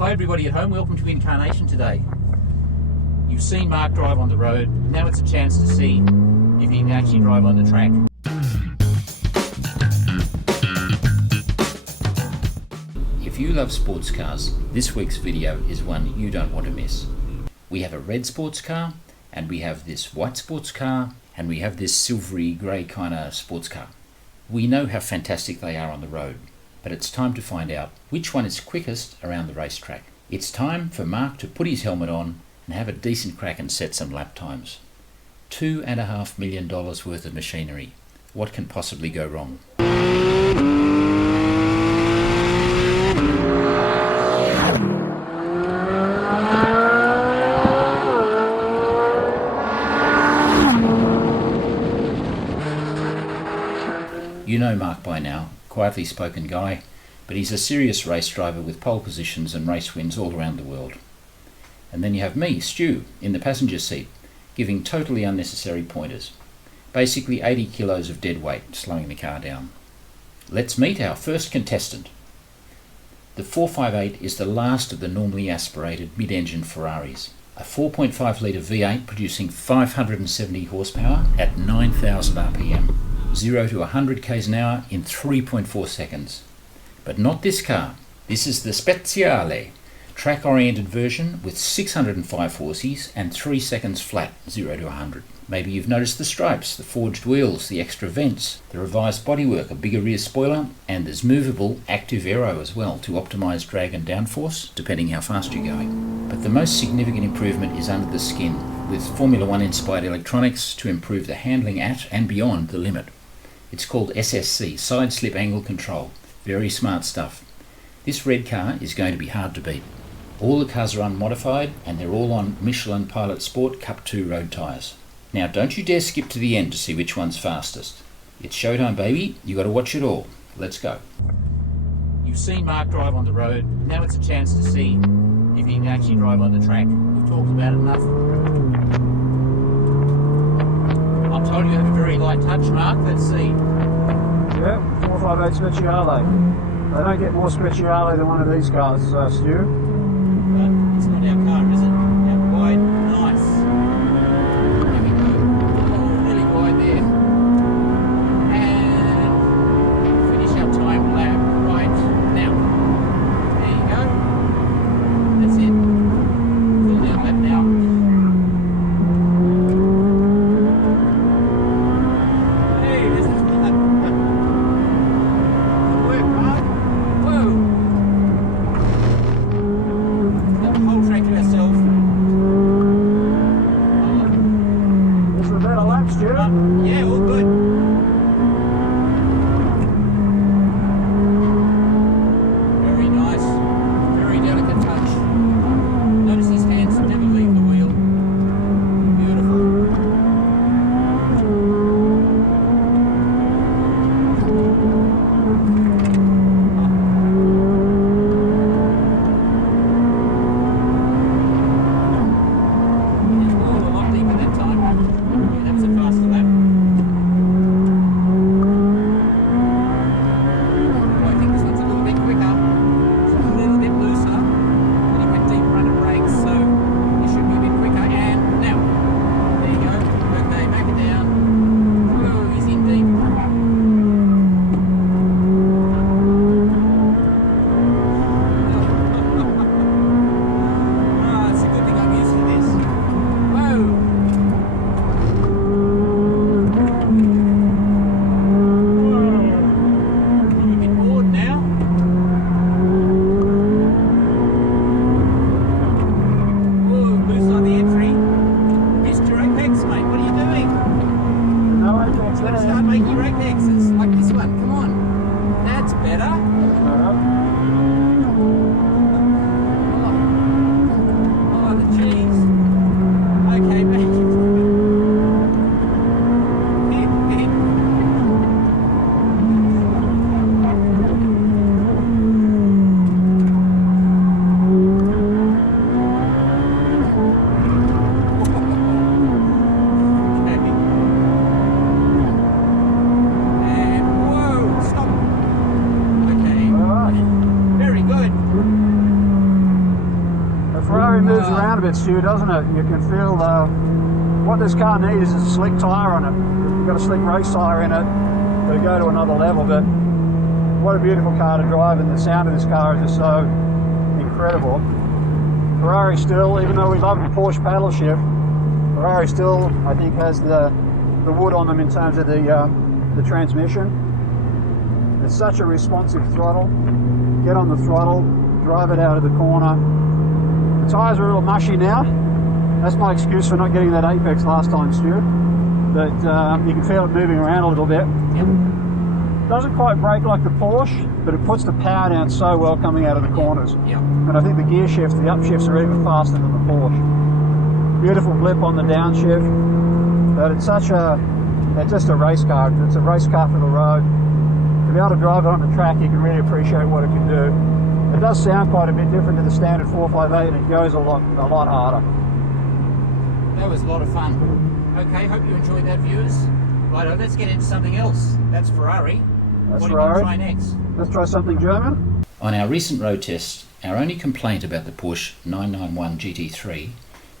Hi everybody at home, welcome to inCARnation today. You've seen Mark drive on the road, now it's a chance to see if he can actually drive on the track. If you love sports cars, this week's video is one you don't want to miss. We have a red sports car, and we have this white sports car, and we have this silvery grey kind of sports car. We know how fantastic they are on the road, but it's time to find out which one is quickest around the racetrack. It's time for Mark to put his helmet on and have a decent crack and set some lap times. $2.5 million worth of machinery. What can possibly go wrong? You know Mark by now, quietly spoken guy, but he's a serious race driver with pole positions and race wins all around the world. And then you have me, Stu, in the passenger seat, giving totally unnecessary pointers. Basically 80 kilos of dead weight, slowing the car down. Let's meet our first contestant. The 458 is the last of the normally aspirated mid-engine Ferraris. A 4.5 litre V8 producing 570 horsepower at 9,000 RPM. 0 to 100 k's an hour in 3.4 seconds. But not this car. This is the Speciale, track-oriented version with 605 horses and 3 seconds flat, 0 to 100. Maybe you've noticed the stripes, the forged wheels, the extra vents, the revised bodywork, a bigger rear spoiler, and there's movable active aero as well to optimise drag and downforce, depending how fast you're going. But the most significant improvement is under the skin, with Formula One inspired electronics to improve the handling at and beyond the limit. It's called SSC, Side Slip Angle Control. Very smart stuff. This red car is going to be hard to beat. All the cars are unmodified and they're all on Michelin Pilot Sport Cup 2 road tyres. Now don't you dare skip to the end to see which one's fastest. It's showtime, baby. You got to watch it all. Let's go. You've seen Mark drive on the road. Now it's a chance to see if he can actually drive on the track. We've talked about it enough. I'm told you have a very light touch, Mark. Let's see. Yeah, 458 Speciale. They don't get more Speciale than one of these cars, Stu. But it's not our car, is it? Out wide, nice. There we go. Oh, really wide there. And finish our time lap right now. There you go. That's it. Full down lap now. Ferrari moves around a bit, Stu, doesn't it? You can feel what this car needs is a slick tyre on it. You've got a slick race tyre in it to go to another level, but what a beautiful car to drive, and the sound of this car is just so incredible. Ferrari still, even though we love the Porsche paddle shift, Ferrari still, I think, has the wood on them in terms of the transmission. It's such a responsive throttle. Get on the throttle, drive it out of the corner. The tyres are a little mushy now. That's my excuse for not getting that apex last time, Stu. But you can feel it moving around a little bit. Yep. Doesn't quite brake like the Porsche, but it puts the power down so well coming out of the corners. Yep. And I think the gear shifts, the upshifts are even faster than the Porsche. Beautiful blip on the downshift. But it's just a race car. It's a race car for the road. To be able to drive it on the track, you can really appreciate what it can do. It does sound quite a bit different to the standard 458, and it goes a lot harder. That was a lot of fun. Okay, hope you enjoyed that, viewers. Right, let's get into something else. That's Ferrari. That's what do Ferrari. you want to try next? Let's try something German. On our recent road test, our only complaint about the Porsche 991 GT3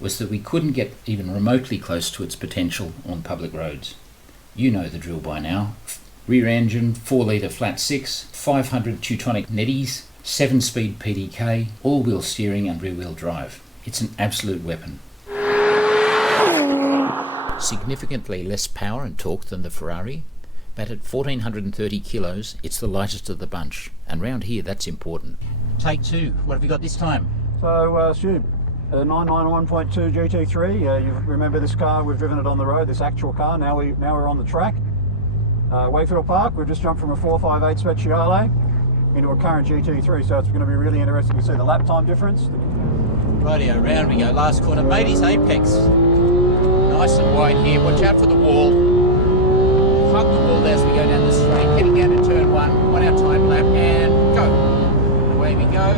was that we couldn't get even remotely close to its potential on public roads. You know the drill by now. Rear engine, 4-litre flat 6, 500 Teutonic Neddies, 7-speed PDK, all-wheel steering and rear-wheel drive. It's an absolute weapon. Significantly less power and torque than the Ferrari, but at 1430 kilos, it's the lightest of the bunch, and round here that's important. Take two. What have we got this time? So, Stu, a 991.2 GT3. You remember this car? We've driven it on the road. This actual car. Now we're on the track. Wakefield Park. We've just jumped from a 458 Speciale into a current GT3, so it's going to be really interesting to see the lap time difference. Rightio, round we go. Last corner. Made his apex. Nice and wide here. Watch out for the wall. Hug the wall as we go down the straight. Heading down to turn 1 hour time lap, and go. Away we go.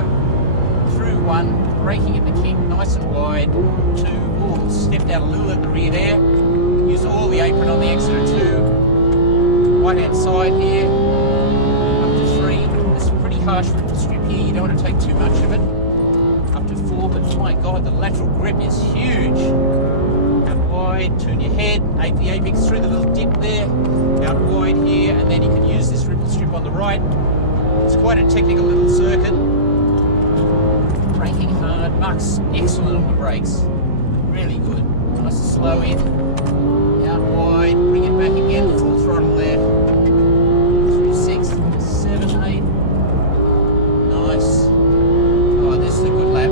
Through 1, braking at the kick, nice and wide. 2, ooh, stepped out a little at the rear there. Use all the apron on the exit of 2. Right hand side here. Up to 3. This is a pretty harsh strip here. You don't want to take too much of it. Up to 4, but my God, the lateral grip is huge. Out wide, turn your head, the apex through the little dip there, out wide here, and then you can use this ripple strip on the right. It's quite a technical little circuit. Braking hard, Mark's excellent on the brakes. Really good. Nice and slow in. Out wide, bring it back again, full throttle there. Through 6, 7, 8. Nice. Oh, this is a good lap.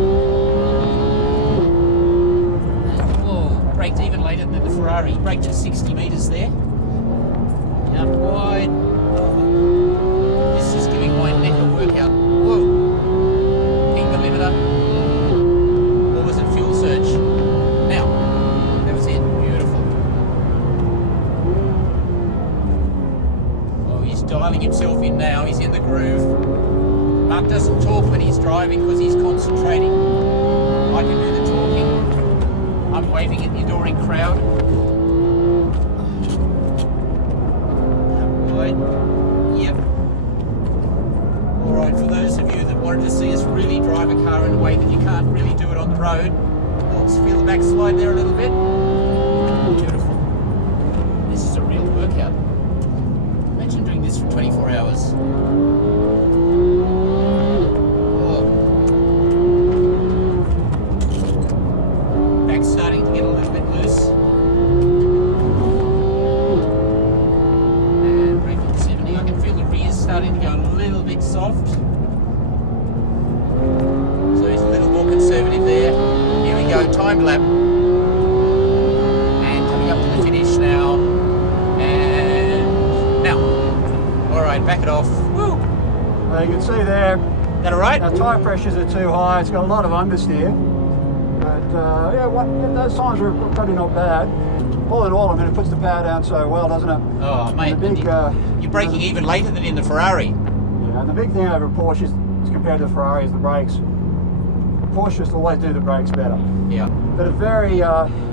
Braked even later than the Ferrari. Braked at 60 metres there. Out wide. Oh, this is giving my neck a workout. Whoa. Ping the limiter. Or was it fuel surge? Now, that was it. Beautiful. Oh, he's dialing himself in now. He's in the groove. Mark doesn't talk when he's driving because he's concentrating. I can do the talking. I'm waving at the adoring crowd. Right. Yep. Alright, for those of you that wanted to see us really drive a car in a way that you can't really do it on the road, let's feel the backslide there a little bit. Beautiful. This is a real workout. Imagine doing this for 24 hours. Starting to get a little bit loose. And braking at 70. I can feel the rears starting to go a little bit soft. So he's a little more conservative there. Here we go, time lap. And coming up to the finish now. And now. Alright, back it off. Woo! You can see there. Is that alright? Our tyre pressures are too high. It's got a lot of understeer. Those times are probably not bad. All in all, I mean, it puts the power down so well, doesn't it? Oh, mate, you're braking even later than in the Ferrari. Yeah, and the big thing over Porsche is, compared to the Ferrari, is the brakes. Porsche just always do the brakes better. Yeah. But a very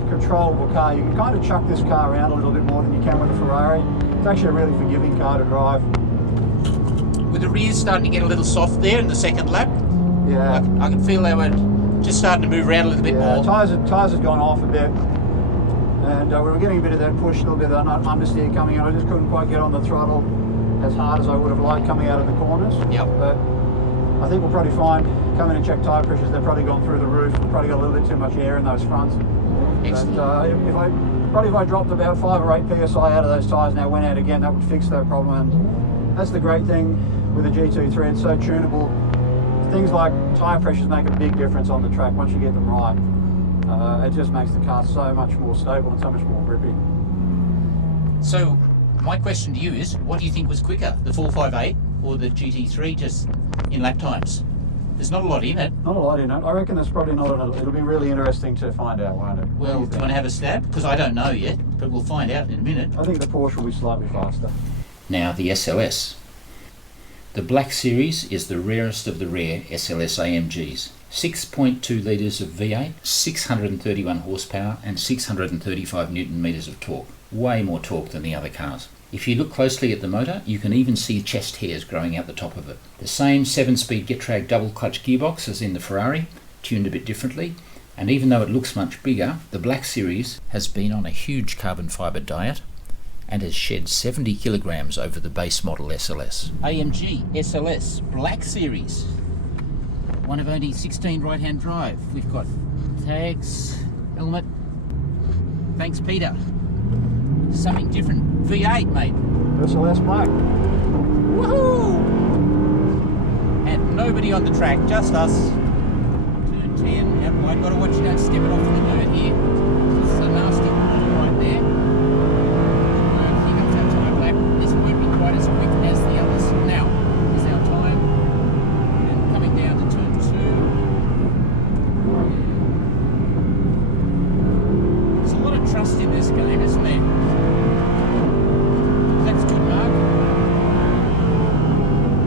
controllable car. You can kind of chuck this car around a little bit more than you can with the Ferrari. It's actually a really forgiving car to drive. With the rears starting to get a little soft there in the second lap. Yeah. I can feel they were just starting to move around a little bit more. Tyres had gone off a bit, and we were getting a bit of that push, a little bit of that understeer coming in. I just couldn't quite get on the throttle as hard as I would have liked coming out of the corners. Yep. But I think we'll probably find, come in and check tyre pressures, they've probably gone through the roof. We've probably got a little bit too much air in those fronts. Excellent. But if I dropped about 5 or 8 psi out of those tyres now went out again, that would fix that problem. And that's the great thing with the GT3, it's so tunable. Things like tyre pressures make a big difference on the track once you get them right. It just makes the car so much more stable and so much more grippy. So my question to you is, what do you think was quicker, the 458 or the GT3 just in lap times? There's not a lot in it. Not a lot in it. I reckon there's probably not a lot. It'll be really interesting to find out, won't it? Well, do you want to have a stab? Because I don't know yet, but we'll find out in a minute. I think the Porsche will be slightly faster. Now the SLS. The Black Series is the rarest of the rare SLS AMGs. 6.2 litres of V8, 631 horsepower and 635 newton metres of torque. Way more torque than the other cars. If you look closely at the motor, you can even see chest hairs growing out the top of it. The same 7-speed Getrag double clutch gearbox as in the Ferrari, tuned a bit differently, and even though it looks much bigger, the Black Series has been on a huge carbon fibre diet and has shed 70 kilograms over the base model SLS. AMG SLS Black Series. One of only 16 right-hand drive. We've got tags, helmet. Thanks, Peter. Something different. V8, mate. SLS Black. Woohoo! And nobody on the track, just us. Turn 10. Yep, I've got to watch you don't step it off in the dirt here. This is a nasty corner right there. Here comes our time lap. This won't be quite as quick as the others. Now, is our time. And coming down to turn 2. There's a lot of trust in this game, isn't there? That's good, Mark.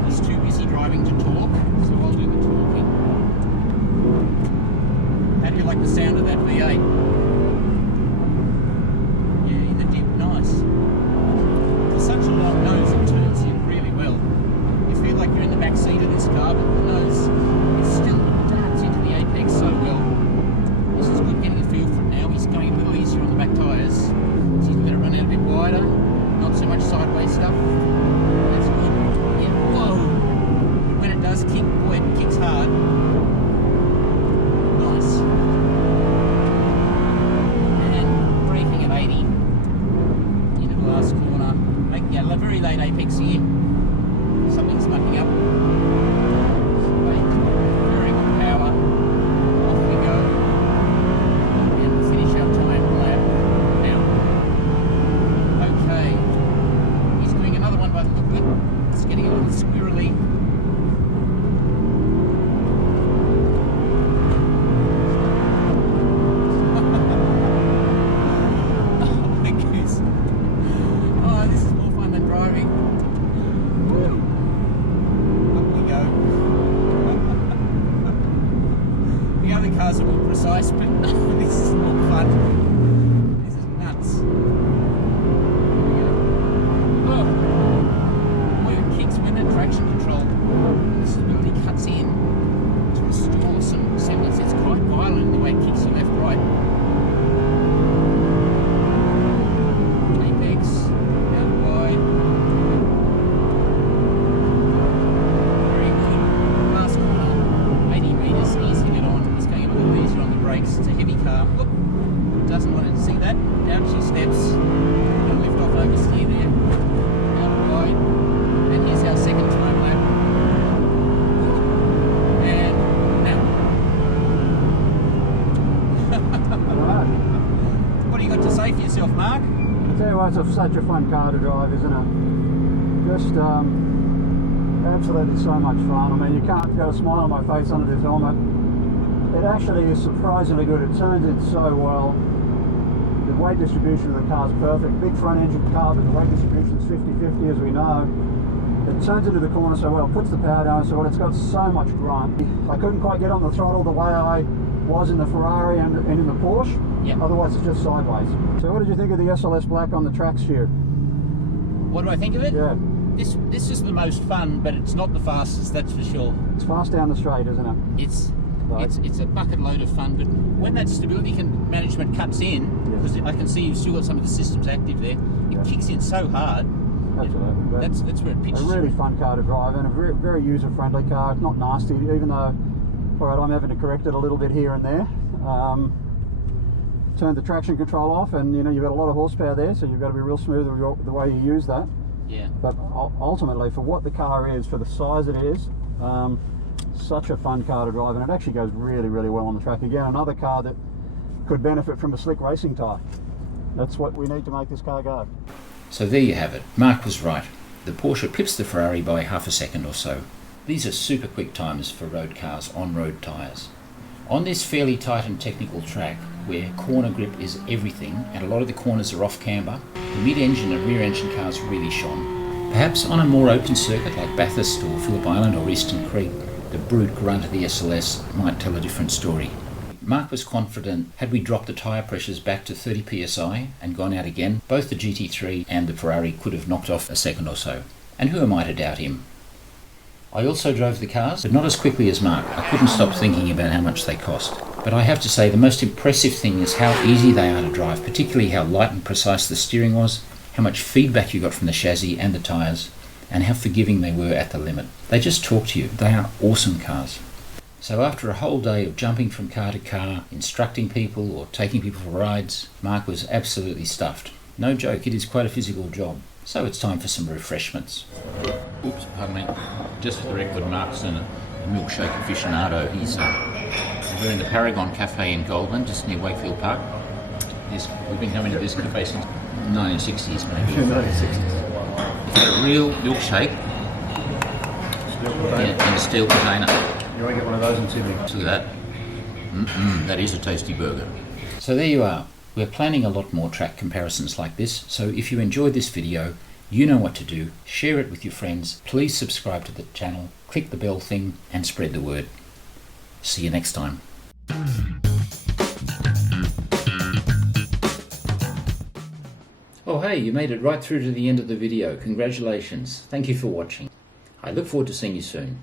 He's too busy driving to talk, so I'll do the talking. How do you like the sound of that V8? Yeah, in the dip, nice. For such a long nose, it turns in really well. You feel like you're in the back seat of this car, but the nose is still darts into the apex so well. This is good getting a feel for it now. He's going a little easier on the back tyres, so he's got to run out a bit wider. Not so much sideways stuff. That's good. Yeah, whoa! But when it does kick, boy, it kicks hard. Nice. And braking at 80 into the last corner, making a very late apex here. Something's mucking up. Very good power. Off we go. And we'll finish our time lap now. Okay. He's doing another one by the look of it. It's getting a little squirrely. Oh my goodness. Oh, this is more fun than driving. Woo. Up we go. The other cars are more precise, but this is more fun. This is nuts. Oh, boy, it kicks when that traction control and stability cuts in to restore some semblance. It's quite violent in the way it kicks you left, right. Apex, out wide. Very good. Last corner, 80 metres, easing it on. He's going a little easier on the brakes. It's a heavy car. Whoop. Doesn't want to see that. Down she steps. Gonna lift off oversteer there. Out wide. And here's our second time lap. And now. Right. What do you got to say for yourself, Mark? I tell you what, it's such a fun car to drive, isn't it? Just absolutely so much fun. I mean, you can't get a smile on my face under this helmet. It actually is surprisingly good. It turns in so well. The weight distribution of the car is perfect. Big front engine car, but the weight distribution is 50-50 as we know. It turns into the corner so well, puts the power down so well. It's got so much grunt. I couldn't quite get on the throttle the way I was in the Ferrari and in the Porsche. Yep. Otherwise it's just sideways. So what did you think of the SLS Black on the tracks here? What do I think of it? Yeah. This is the most fun, but it's not the fastest, that's for sure. It's fast down the straight, isn't it? It's It's a bucket load of fun, but when that stability management cuts in, because I can see you've still got some of the systems active there, it kicks in so hard. Absolutely. That's where it pitches. A really fun car to drive, and a very, very user-friendly car. It's not nasty, even though, all right, I'm having to correct it a little bit here and there. Turn the traction control off, and you've got a lot of horsepower there, so you've got to be real smooth with the way you use that. Yeah. But ultimately, for what the car is, for the size it is, such a fun car to drive, and it actually goes really, really well on the track. Again, another car that could benefit from a slick racing tyre. That's what we need to make this car go. So there you have it. Mark was right. The Porsche pips the Ferrari by half a second or so. These are super quick times for road cars on road tyres. On this fairly tight and technical track, where corner grip is everything and a lot of the corners are off camber, the mid-engine and rear-engine cars really shone. Perhaps on a more open circuit like Bathurst or Phillip Island or Eastern Creek, the brute grunt of the SLS might tell a different story. Mark was confident had we dropped the tyre pressures back to 30 psi and gone out again, both the GT3 and the Ferrari could have knocked off a second or so. And who am I to doubt him? I also drove the cars, but not as quickly as Mark. I couldn't stop thinking about how much they cost. But I have to say the most impressive thing is how easy they are to drive, particularly how light and precise the steering was, how much feedback you got from the chassis and the tyres, and how forgiving they were at the limit. They just talk to you. They are awesome cars. So after a whole day of jumping from car to car, instructing people or taking people for rides, Mark was absolutely stuffed. No joke, it is quite a physical job. So it's time for some refreshments. Oops, pardon me. Just for the record, Mark's a milkshake aficionado. We're in the Paragon Cafe in Goldland, just near Wakefield Park. We've been coming to this cafe since 1960s, maybe. 1960s. It's a real milkshake in a steel container. You want to get one of those in Sydney? Look at that. That is a tasty burger. So there you are. We're planning a lot more track comparisons like this, so if you enjoyed this video, you know what to do. Share it with your friends. Please subscribe to the channel, click the bell thing, and spread the word. See you next time. Oh hey, you made it right through to the end of the video. Congratulations. Thank you for watching. I look forward to seeing you soon.